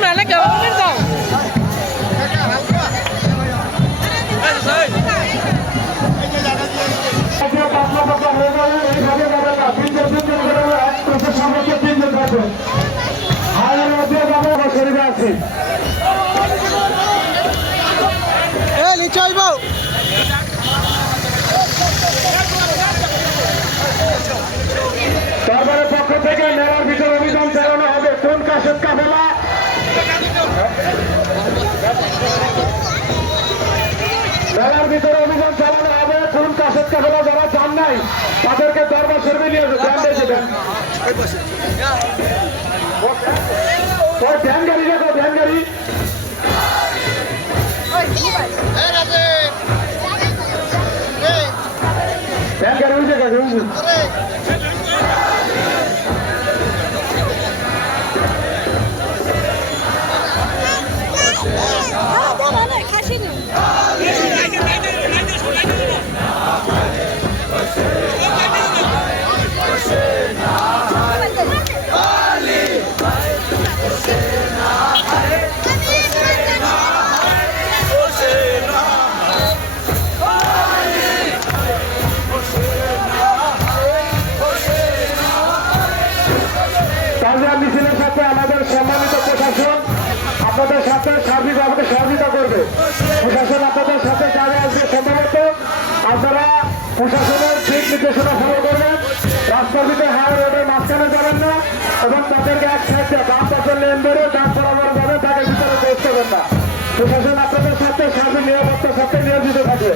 তোমরা না কেমন যাও সরকারের পক্ষ থেকে মেলার ভিতরে অভিযান চালানো হবে। কোন কাশেদ কাফেলা মেলার ভিতরে অভিযান চালানো হবে। কোন কাশেদ কাফেলা যারা যান নাই তাদেরকে দরবার শরীফে নিয়ে দেন। ধ্যান গাড়ি দেখো, ধ্যান গাড়ি ধ্যান গাড়ি উঠে গেছে মিছিলের সাথে আমাদের সম্মানিত প্রশাসন আপনাদের সাথে সার্বিকভাবে সহযোগিতা করবে। প্রশাসন আপনাদের সাথে যারা আসবে সম্ভবত আপনারা প্রশাসনের দিক নির্দেশনা ফলো করবেন। রাস্তার ভিতরে হাই রোডের মাঝখানে যাবেন না এবং তাদেরকে এক সাইডে বাম পাশের লেন ধরে ডান বরাবর যাবে, তাদের ভিতরে বেশ করবেন না। প্রশাসন আপনাদের সাথে সার্বিক নিরাপত্তার সাথে নিয়োজিত থাকে।